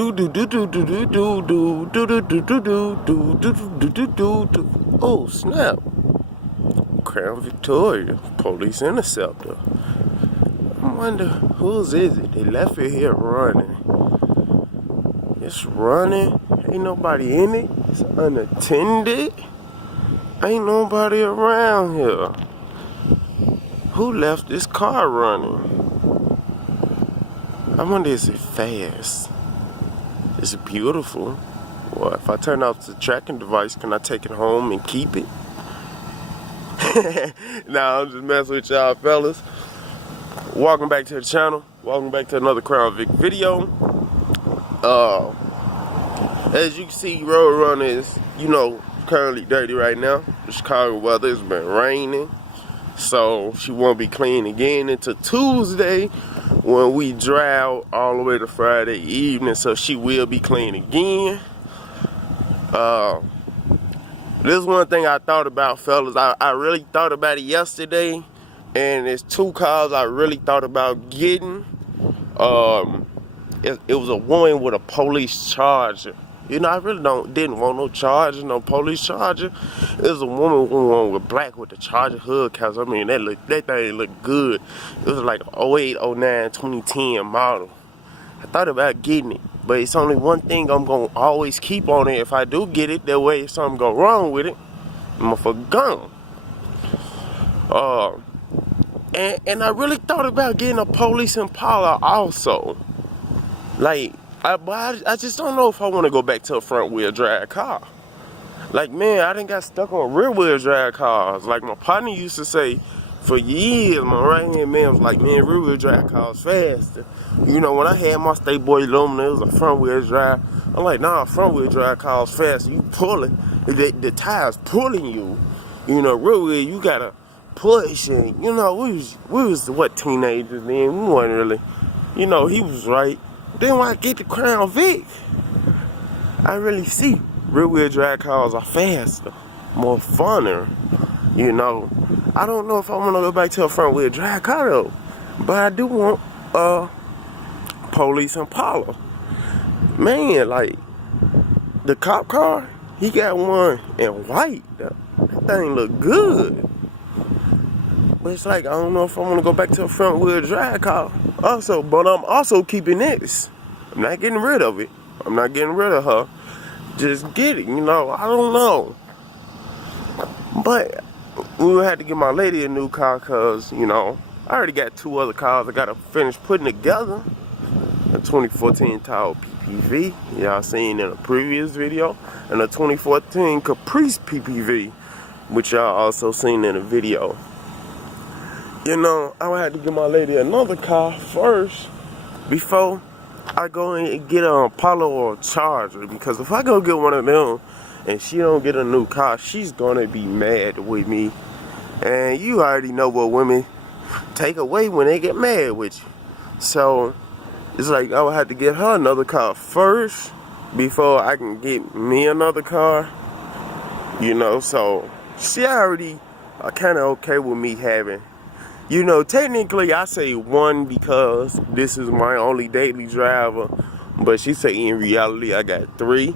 Oh snap! Crown Victoria, police interceptor. I wonder whose is it? They left it here running. It's running. Ain't nobody in it. It's unattended. Ain't nobody around here. Who left this car running? I wonder, is it fast? It's beautiful. Well, if I turn off the tracking device, can I take it home and keep it? Nah, I'm just messing with y'all fellas. Welcome back to the channel. Welcome back to another Crown Vic video. As you can see, road runner is, currently dirty right now. The Chicago weather has been raining. So she won't be clean again until Tuesday when we drive all the way to Friday evening. So she will be clean again. This is one thing I thought about, fellas. I really thought about it yesterday, and there's two cars I really thought about getting. It was a woman with a police charger. I really didn't want no charger, no police charger. It was a woman with black with the charger hood caps. I mean, that thing looked good. It was like 08, 09, 2010 model. I thought about getting it, but it's only one thing I'm gonna always keep on it. If I do get it, that way if something go wrong with it, I'm for gone. And I really thought about getting a police impala also. Like, I just don't know if I want to go back to a front wheel drive car. Like, man, I done got stuck on rear wheel drive cars. Like my partner used to say for years, my right hand man was like, man, rear wheel drive cars faster. When I had my State Boy Lumina, it was a front wheel drive. I'm like, nah, front wheel drive cars faster. You pulling, the tires pulling you. Rear wheel, you gotta push. And we was what, teenagers then? We wasn't really. He was right. Then when I get the Crown Vic, I really see rear wheel drive cars are faster, more funner. I don't know if I want to go back to a front wheel drive car though, but I do want a police impala. Man, like the cop car, he got one in white. That thing look good. But it's like, I don't know if I want to go back to a front wheel drive car also, but I'm also keeping this. I'm not getting rid of it. I'm not getting rid of her. Just get it, I don't know. But we will have to get my lady a new car because, I already got two other cars I got to finish putting together. A 2014 Tahoe PPV, y'all seen in a previous video, and a 2014 Caprice PPV, which y'all also seen in a video. I would have to get my lady another car first before I go and get an Impala or a Charger, because if I go get one of them and she don't get a new car, she's gonna be mad with me. And you already know what women take away when they get mad with you. So it's like I would have to get her another car first before I can get me another car. So she already kind of okay with me having. Technically I say one because this is my only daily driver, but she say in reality I got three.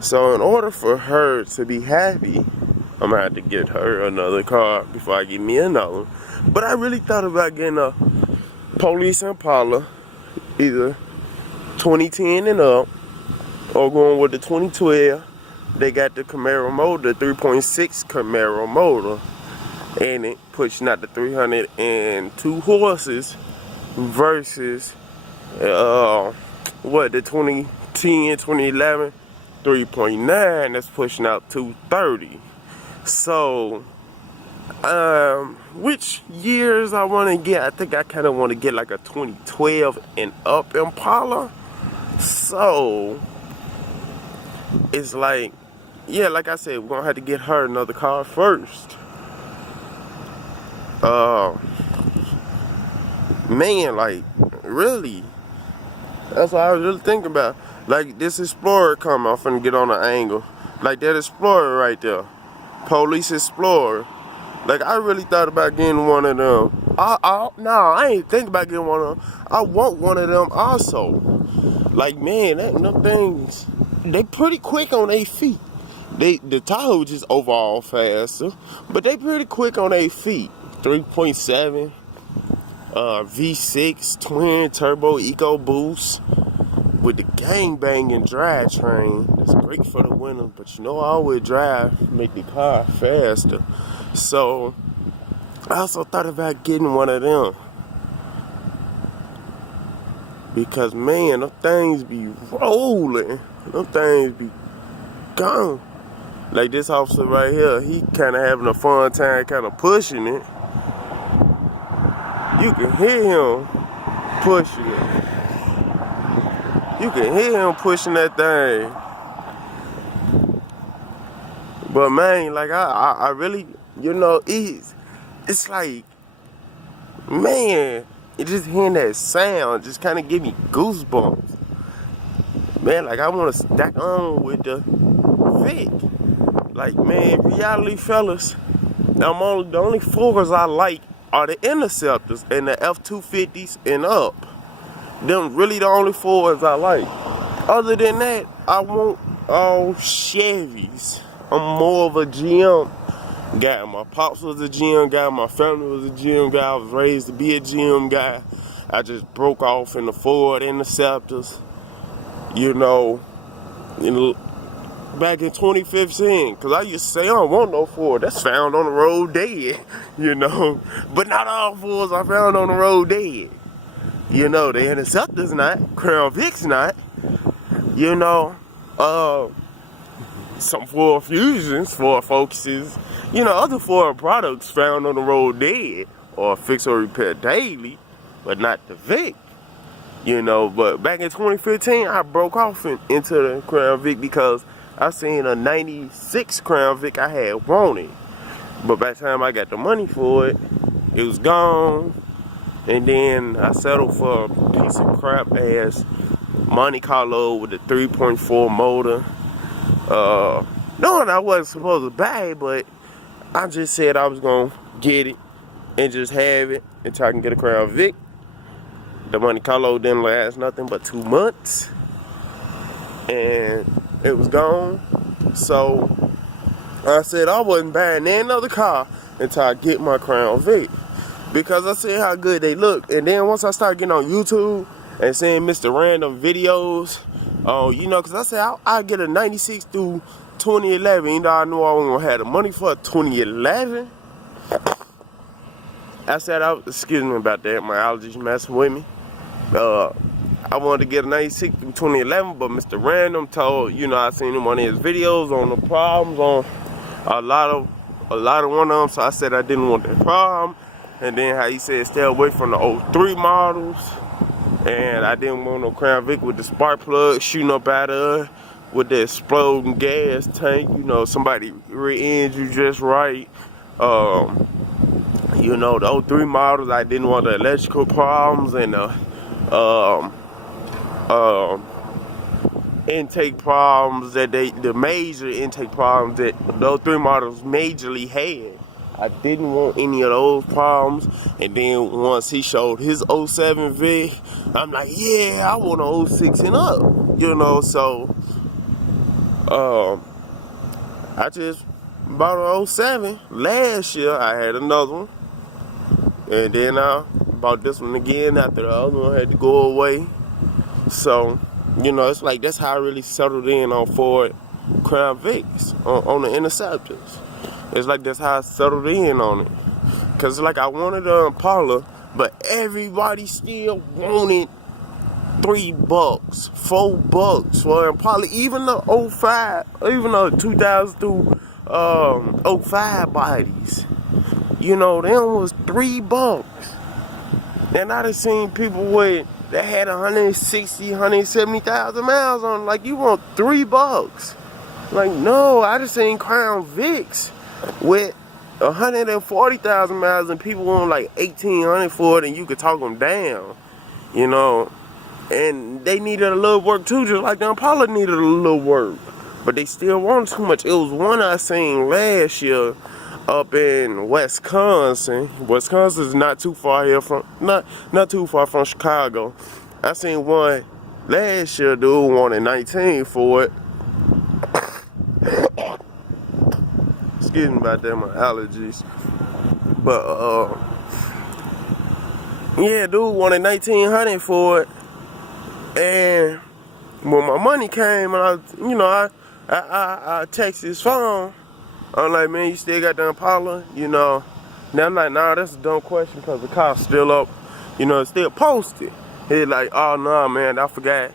So in order for her to be happy, I'm gonna have to get her another car before I get me another one. But I really thought about getting a police Impala, either 2010 and up, or going with the 2012. They got the Camaro motor, the 3.6 Camaro motor. And it pushing out the 302 horses versus the 2010, 2011 3.9 that's pushing out 230. So which years I want to get? I think I kind of want to get like a 2012 and up Impala. So it's like, yeah, like I said, we're gonna have to get her another car first. Man, like, really, that's what I was really thinking about. Like, this Explorer coming, I'm finna get on an angle. Like, that Explorer right there, Police Explorer. Like, I really thought about getting one of them. I ain't think about getting one of them. I want one of them also. Like, man, them things, they pretty quick on their feet. The Tahoe just overall faster, but they pretty quick on their feet. 3.7 V6 twin turbo eco boost with the gang banging drivetrain. It's great for the winter, but you know, all-wheel drive make the car faster. So I also thought about getting one of them, because man, them things be rolling. Them things be gone. Like this officer right here, he kind of having a fun time kind of pushing it. You can hear him pushing it. You can hear him pushing that thing. But man, like I really, you know, it's like, man, it just hearing that sound just kind of give me goosebumps. Man, like I want to stack on with the Vic. Like, man, reality fellas, the only fours I like are the Interceptors and the F-250s and up. Them really the only fours I like. Other than that, I want all Chevys. I'm more of a GM guy. My pops was a GM guy. My family was a GM guy. I was raised to be a GM guy. I just broke off in the Ford Interceptors. You know, back in 2015, because I used to say I don't want no Ford. That's found on the road dead, you know. But not all Fords are found on the road dead. You know, the Interceptor's not, Crown Vic's not. You know, some Ford Fusions, Ford Focuses, you know, other Ford products found on the road dead or fix or repair daily, but not the Vic. You know, but back in 2015, I broke off into the Crown Vic because I seen a 96 Crown Vic I had wanted. But by the time I got the money for it, it was gone. And then I settled for a piece of crap ass Monte Carlo with a 3.4 motor. Knowing I wasn't supposed to buy it, but I just said I was gonna get it and just have it until I can get a Crown Vic. The Monte Carlo didn't last nothing but 2 months, and it was gone. So I said I wasn't buying another car until I get my Crown Vic, because I see how good they look. And then once I started getting on YouTube and seeing Mr. Random videos, you know, because I said I get a 96 through 2011, even though I knew I wasn't going to have the money for a 2011. I said, excuse me about that, my allergies messing with me. I wanted to get a 96 through 2011, but Mr. Random told, you know, I seen him on his videos on the problems on a lot of one of them, so I said I didn't want that problem. And then how he said stay away from the 03 models, and I didn't want no Crown Vic with the spark plug shooting up out of it, with the exploding gas tank, you know, somebody rear-ends you just right. You know, the 03 models, I didn't want the electrical problems and the intake problems that the major intake problems that the 03 models majorly had. I didn't want any of those problems. And then once he showed his 07 Vic, I'm like, yeah, I want an 06 and up, you know. So I just bought an 07. Last year I had another one, and then I bought this one again after the other one had to go away. So, you know, it's like that's how I really settled in on Ford Crown Vics on the Interceptors. It's like that's how I settled in on it. Cause like I wanted the Impala, but everybody still wanted $3, $4 for Impala. Even the 05, even the 2000 through 05 bodies, you know, them was $3. And I done seen people that had 160, 170,000 miles on them. Like, you want $3? Like, no, I just seen Crown Vics with 140,000 miles and people want like 1,800 for it, and you could talk them down, you know. And they needed a little work too, just like the Impala needed a little work, but they still wanted too much. It was one I seen last year up in Wisconsin. Wisconsin is not too far here from, not too far from Chicago. I seen one Last year, dude wanted 19 for it. Excuse me about that, my allergies. But yeah, dude wanted 1900 for it. And when my money came, and I texted his phone. I'm like, man, you still got the Impala? Now I'm like, nah, that's a dumb question because the car's still up. It's still posted. He's like, oh no, man, I forgot.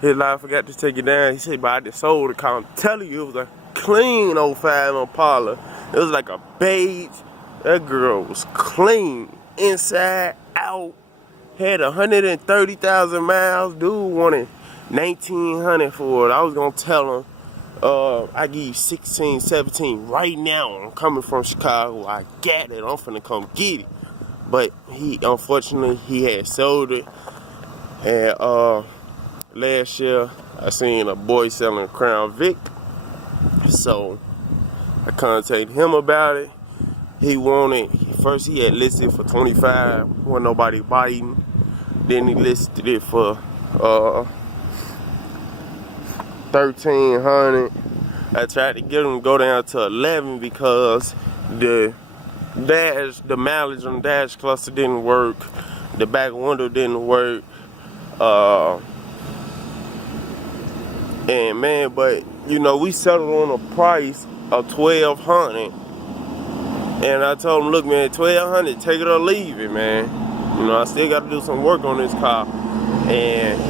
He's like, I forgot to take it down. He said, but I just sold the car. I'm telling you, it was a clean 05 Impala. It was like a beige. That girl was clean, inside, out. Had 130,000 miles. Dude wanted 1900 for it. I was gonna tell him, I give you 16, 17 right now. I'm coming from Chicago. I got it. I'm finna come get it. But unfortunately, he had sold it. And last year, I seen a boy selling a Crown Vic. So I contacted him about it. He wanted, first he had listed for 25, wasn't nobody biting. Then he listed it for 1300. I tried to get him to go down to 11 because the mileage on the dash cluster didn't work. The back window didn't work. And man, but we settled on a price of 1200. And I told him, look, man, 1200, take it or leave it, man. I still got to do some work on this car. And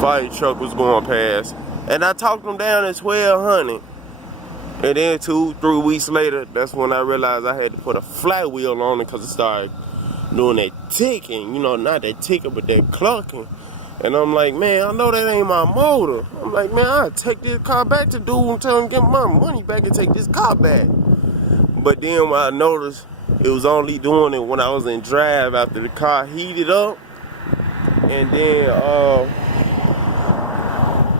fire truck was going past. And I talked him down at 1200. And then 2-3 weeks later, that's when I realized I had to put a flat wheel on it because it started doing that ticking. Not that ticking, but that clucking. And I'm like, man, I know that ain't my motor. I'm like, man, I'll take this car back to dude and tell him to get my money back and take this car back. But then when I noticed it was only doing it when I was in drive after the car heated up. And then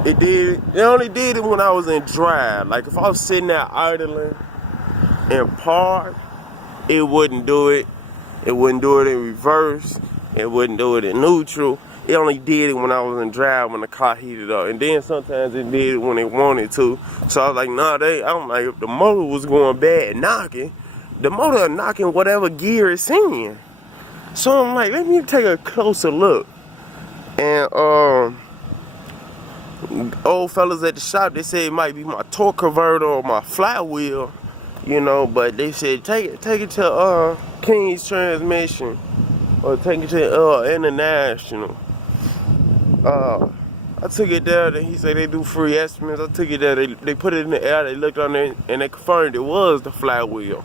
it only did it when I was in drive. Like if I was sitting there idling in park, it wouldn't do it. It wouldn't do it in reverse. It wouldn't do it in neutral. It only did it when I was in drive when the car heated up. And then sometimes it did it when it wanted to. So I was like, nah, I'm like, if the motor was going bad knocking, the motor knocking whatever gear it's in. So I'm like, let me take a closer look. And old fellas at the shop, they said it might be my torque converter or my flywheel, but they said take it to King's Transmission or take it to International. I took it there, and he said they do free estimates. I took it there, they put it in the air, they looked on there, and they confirmed it was the flywheel.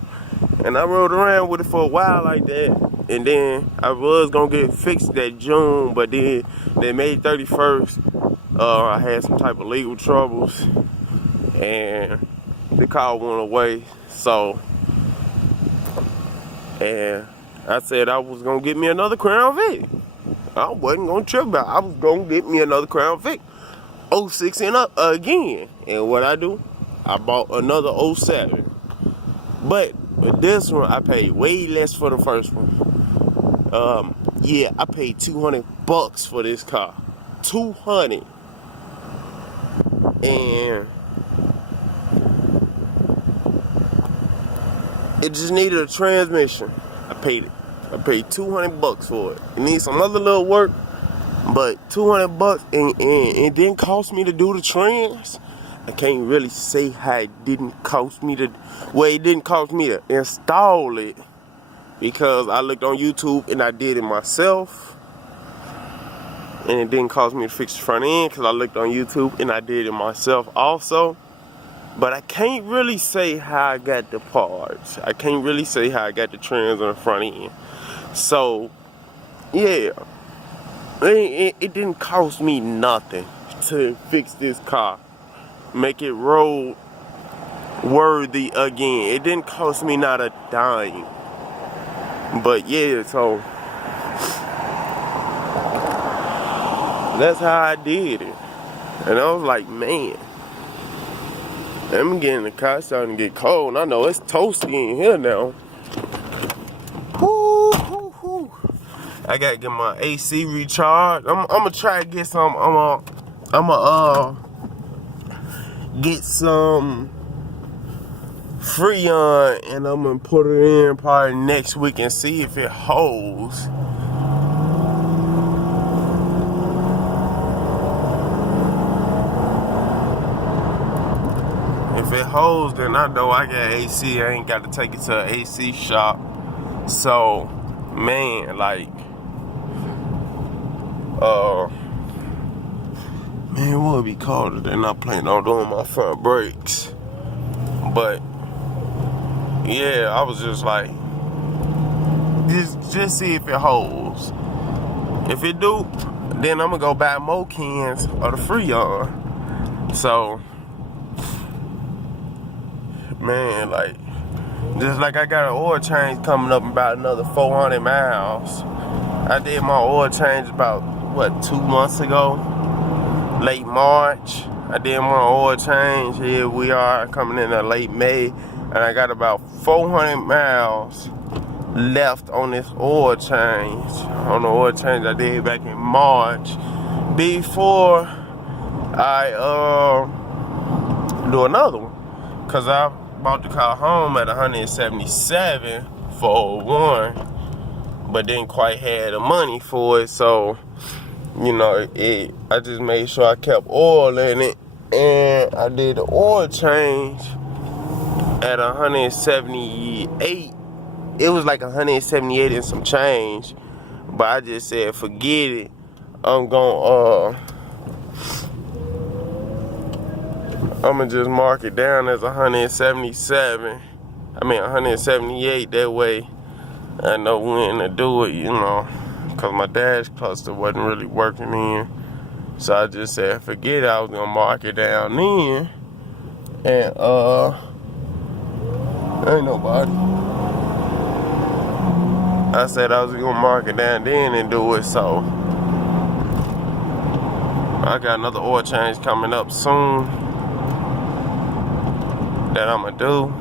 And I rode around with it for a while like that, and then I was gonna get it fixed that June, but then they made 31st. I had some type of legal troubles, and the car went away. So, and I said I was gonna get me another Crown Vic. I wasn't gonna trip about it. I was gonna get me another Crown Vic, 06 and up again. And what I do, I bought another 07. But with this one, I paid way less for the first one. Yeah, I paid $200 for this car, 200. And it just needed a transmission. I paid $200 for it. It needs some other little work, but $200 and it didn't cost me to do the trans. I can't really say how it didn't cost me to. Well, it didn't cost me to install it because I looked on YouTube and I did it myself. And it didn't cost me to fix the front end because I looked on YouTube and I did it myself also. But I can't really say how I got the parts. I can't really say how I got the trans on the front end. So, yeah. It didn't cost me nothing to fix this car. Make it road worthy again. It didn't cost me not a dime. But yeah, so that's how I did it. And I was like, man, I'm getting the car starting to get cold. And I know it's toasty in here now. Whoo, whoo, whoo. I gotta get my AC recharged. I'm gonna try to get some. Get some Freon, and I'm gonna put it in probably next week and see if it holds. If it holds, then I know I got AC. I ain't got to take it to an AC shop. So, man, like, man, it would be colder than I plan on doing my front brakes. But, yeah, I was just like, just see if it holds. If it do, then I'm gonna go buy more cans of the Freon. So, man, like, just like I got an oil change coming up in about another 400 miles. I did my oil change about, 2 months ago? Late March. I did my oil change. Here we are coming in late May. And I got about 400 miles left on this oil change. On the oil change I did back in March. Before I do another one. Cause I bought the car home at 177 for one, but didn't quite have the money for it. So, you know, I just made sure I kept oil in it, and I did the oil change at 178. It was like 178 and some change, but I just said forget it. I'm gonna just mark it down as 177. 178. That way I know when to do it, you know, because my dash cluster wasn't really working in. So I just said forget it. I was gonna mark it down then, and ain't nobody. I said I was gonna mark it down then and do it. So I got another oil change coming up soon that I'm gonna do,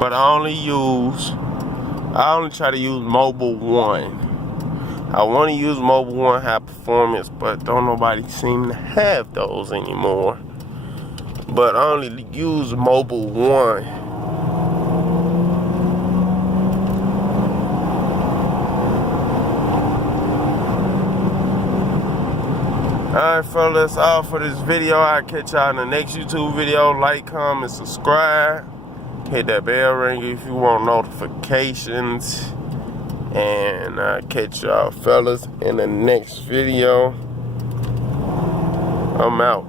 but I only try to use Mobile One. I want to use Mobile One High Performance, but don't nobody seem to have those anymore. But I only use Mobile One. Alright, fellas, all for this video. I'll catch y'all in the next YouTube video. Like, comment, subscribe. Hit that bell ring if you want notifications. And I'll catch y'all, fellas, in the next video. I'm out.